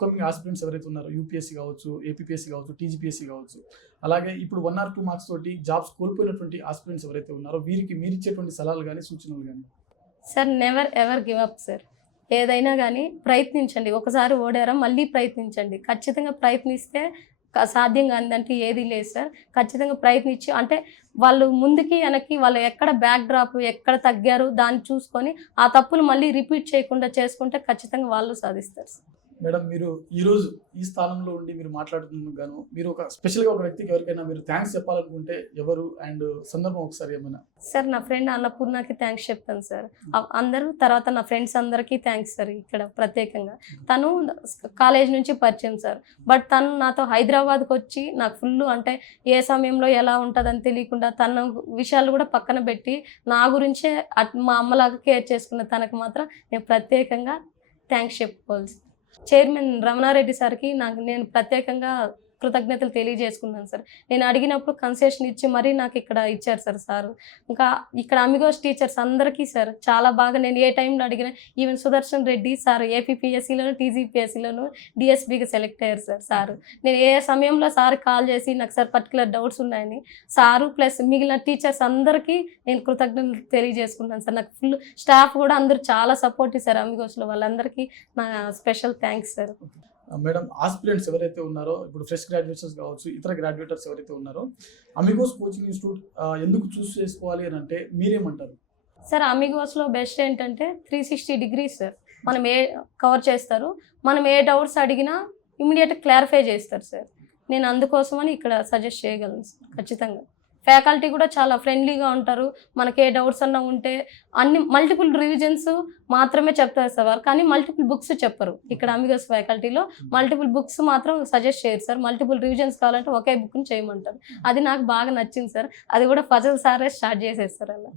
Upcoming aspirants ఎవరైతే ఉన్నారో UPSC కావచ్చు, ఏపీపీఎస్సీ కావచ్చు, టీజీపీఎస్సీ కావచ్చు, అలాగే ఇప్పుడు 1 or 2 మార్క్స్ తోటి జాబ్స్ కోల్పోయినటువంటి ఆస్పిరెంట్స్ ఎవరైతే ఉన్నారో వీరికి మీరు ఇచ్చేటువంటి సలహాలు కానీ సూచనలు కానీ? Sir never ever give up sir. ఏదైనా కానీ ప్రయత్నించండి. ఒకసారి ఓడారా మళ్ళీ ప్రయత్నించండి. ఖచ్చితంగా ప్రయత్నిస్తే సాధ్యం కానిదంటే ఏది లేదు సార్. ఖచ్చితంగా ప్రయత్నించి అంటే వాళ్ళు ముందుకి వెనక్కి వాళ్ళు ఎక్కడ బ్యాక్ డ్రాప్ ఎక్కడ తగ్గారు దాన్ని చూసుకొని ఆ తప్పులు మళ్ళీ రిపీట్ చేయకుండా చేసుకుంటే ఖచ్చితంగా వాళ్ళు సాధిస్తారు సార్. మేడం, మీరు ఈరోజు ఈ స్థానంలో ఉండి మీరు మాట్లాడుతున్నందుకు గాను మీరు ఒక స్పెషల్గా ఒక వ్యక్తికి ఎవరికైనా మీరు థ్యాంక్స్ చెప్పాలనుకుంటే ఎవరు అండ్ సందర్భం ఒకసారి ఏమైనా? సార్ నా ఫ్రెండ్ అన్నపూర్ణకి థ్యాంక్స్ చెప్తాను సార్. అందరూ తర్వాత నా ఫ్రెండ్స్ అందరికీ థ్యాంక్స్ సార్. ఇక్కడ ప్రత్యేకంగా తను కాలేజ్ నుంచి పరిచయం సార్. బట్ తను నాతో హైదరాబాద్కి వచ్చి నాకు ఫుల్ అంటే ఏ సమయంలో ఎలా ఉంటుందని తెలియకుండా తన విషయాలు కూడా పక్కన పెట్టి నా గురించే మా అమ్మలాగా కేర్ చేసుకున్న తనకు మాత్రం నేను ప్రత్యేకంగా థ్యాంక్స్ చెప్పుకోవాలి. చైర్మన్ రమణారెడ్డి సార్కి నేను ప్రత్యేకంగా కృతజ్ఞతలు తెలియజేసుకున్నాను సార్. నేను అడిగినప్పుడు కన్సెషన్ ఇచ్చి మరీ నాకు ఇక్కడ ఇచ్చారు సార్ సారు. ఇంకా ఇక్కడ అమిగోస్ టీచర్స్ అందరికీ సార్ చాలా బాగా నేను ఏ టైంలో అడిగినా ఈవెన్ సుదర్శన్ రెడ్డి సార్ ఏపీపీఎస్సీలోను టీజీపీఎస్సీలోను డిఎస్బీకి సెలెక్ట్ అయ్యారు సార్ సారు. నేను ఏ సమయంలో సార్ కాల్ చేసి నాకు సార్ పర్టికులర్ డౌట్స్ ఉన్నాయని సారు ప్లస్ మిగిలిన టీచర్స్ అందరికీ నేను కృతజ్ఞతలు తెలియజేసుకున్నాను సార్. నాకు ఫుల్ స్టాఫ్ కూడా అందరూ చాలా సపోర్ట్ ఇస్తారు అమిగోస్లో. వాళ్ళందరికీ నా special thanks sir. Madam, aspirants ఎవరైతే ఉన్నారో ఇప్పుడు ఫ్రెష్ గ్రాడ్యుయేట్స్ కావచ్చు, ఇతర గ్రాడ్యుయేటర్స్ ఎవరైతే ఉన్నారో అమిగోస్ కోచింగ్ ఇన్స్టిట్యూట్ ఎందుకు చూస్ చేసుకోవాలి అని అంటే మీరేమంటారు? సార్ అమిగోస్లో బెస్ట్ ఏంటంటే 360 degrees సార్. మనం ఏ కవర్ చేస్తారు, మనం ఏ డౌట్స్ అడిగినా ఇమీడియట్గా క్లారిఫై చేస్తారు సార్. నేను అందుకోసమని ఇక్కడ సజెస్ట్ చేయగలను సార్. ఖచ్చితంగా ఫ్యాకల్టీ కూడా చాలా ఫ్రెండ్లీగా ఉంటారు. మనకి ఏ డౌట్స్ అన్నా ఉంటే అన్ని మల్టిపుల్ రివిజన్స్ మాత్రమే చెప్తారు సార్ వారు, కానీ మల్టిపుల్ బుక్స్ చెప్పరు. ఇక్కడ అమిగోస్ ఫ్యాకల్టీలో మల్టిపుల్ బుక్స్ మాత్రం సజెస్ట్ చేయరు సార్. మల్టిపుల్ రివిజన్స్ కావాలంటే ఒకే బుక్ని చేయమంటారు. అది నాకు బాగా నచ్చింది సార్. అది కూడా ఫజల్ సారే స్టార్ట్ చేసేస్తారు అలా.